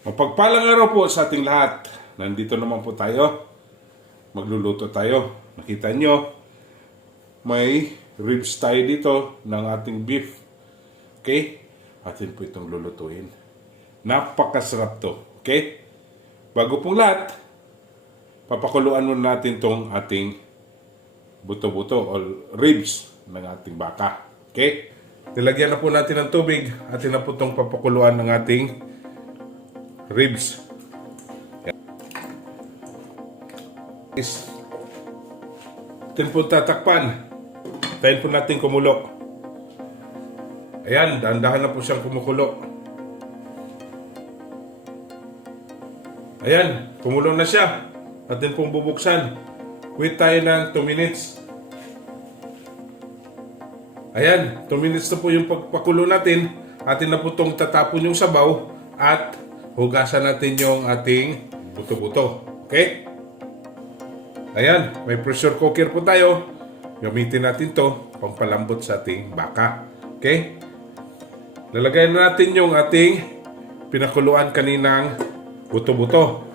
Mapagpalang araw po sa ating lahat. Nandito naman po tayo. Magluluto tayo. Nakita nyo, may ribs tayo dito ng ating beef. Okay? Atin po itong lulutuin. Napakasarap to. Okay? Bago pong lahat, papakuluan muna natin tong ating buto-buto o ribs ng ating baka. Okay? Nilagyan na po natin ng tubig. Atin na po itong papakuluan ng ating ribs. Atin po tatakpan. Tayin po natin kumulo. Ayan, dahan-dahan na po siyang kumukulo. Ayan, kumulo na siya. Atin pong bubuksan. Wait tayo ng 2 minutes. Ayan, 2 minutes na po yung pagpakulo natin. Atin na po itong tatapon yung sabaw at hugasan natin yung ating buto-buto. Okay? Ayan, may pressure cooker po tayo. Gamitin natin to pampalambot sa ating baka. Okay? Lalagay na natin yung ating pinakuluan kaninang buto-buto.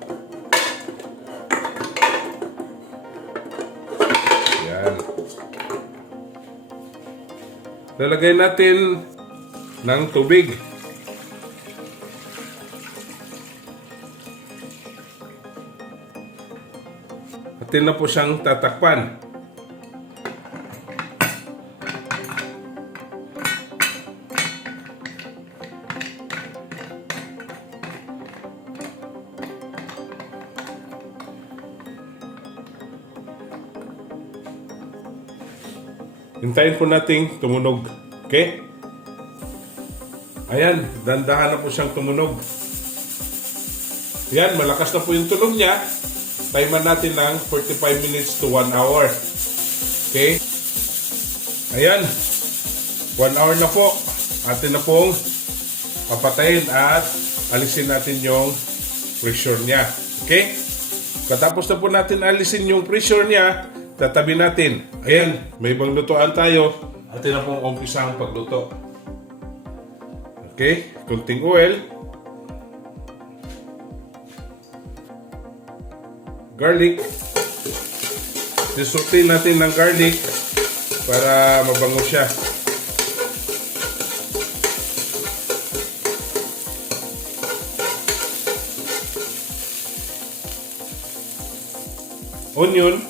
Ayan. Lalagay natin ng tubig. Atin na po siyang tatakpan. Hintayin po nating tumunog. Okay? Ayan, dandahan na po siyang tumunog. Ayan, malakas na po yung tunog niya. Timer natin ng 45 minutes to 1 hour. Okay? Ayan. 1 hour na po. Atin na pong papatayin at alisin natin yung pressure niya. Okay? Katapos na po natin alisin yung pressure niya, tatabi natin. Ayan, may ibang lutuan tayo. Atin na pong umpisa ang pagluto. Okay? Kunting oil. Garlic. Disutin natin ng garlic para mabango siya. Onion.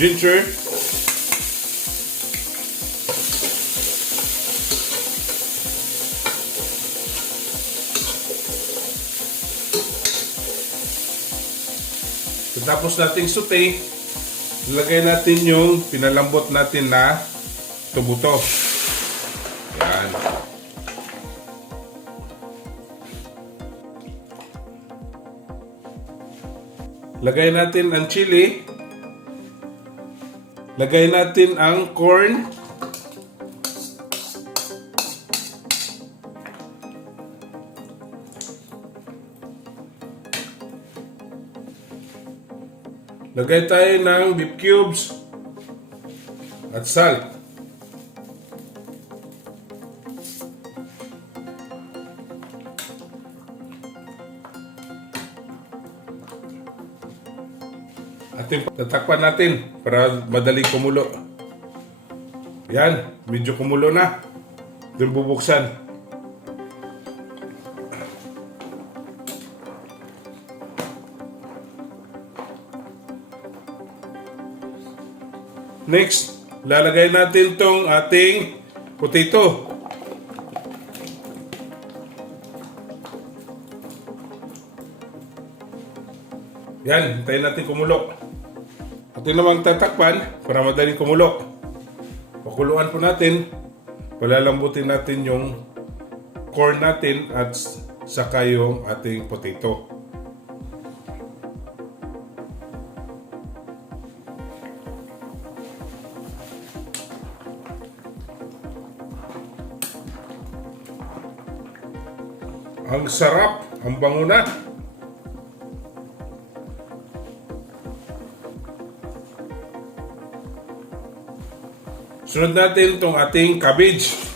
Ginger. Tapos nating saute, ilagay natin yung pinalambot natin na tubuto. Yan. Lagay natin ang chili. Lagay natin ang corn. Lagay tayo ng beef cubes at salt. Ating tatakpan natin para madaling kumulo. Yan, medyo kumulo na. Doon bubuksan. Next, lalagay natin tong ating potato. Yan, hintayin natin kumulo. Atin namang tatakpan para madaling kumulo. Pakuluan po natin. Palalambutin natin yung corn natin at saka yung ating potato. Ang sarap, ang bango na. Sunod natin itong ating cabbage.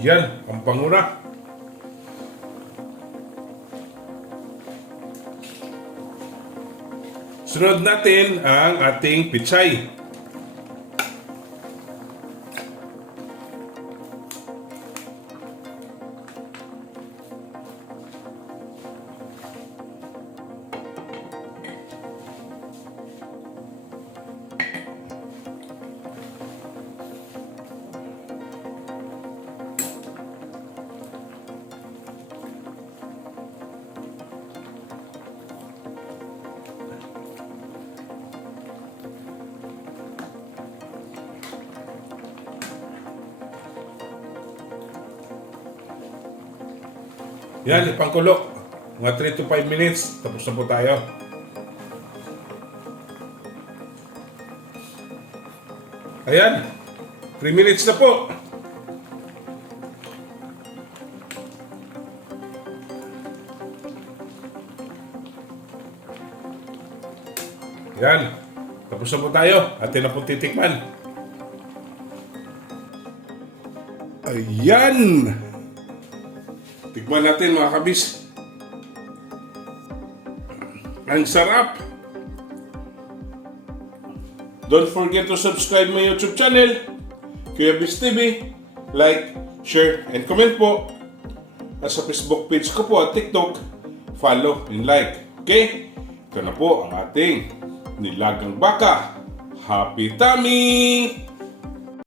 Yan, ang panguna. Sunod natin ang ating pichay. Yan, ipangkulo. Mga 3 to 5 minutes. Tapos na po tayo. Ayan. 3 minutes na po. Yan. Tapos na po tayo. Atin na po titikman. Ayan. Tikman natin mga kabis. Ang sarap. Don't forget to subscribe my YouTube channel, Kuya Bis TV. Like, share, and comment po. At sa Facebook page ko po at TikTok, follow and like. Okay? Ito na po ang ating nilagang baka. Happy tummy!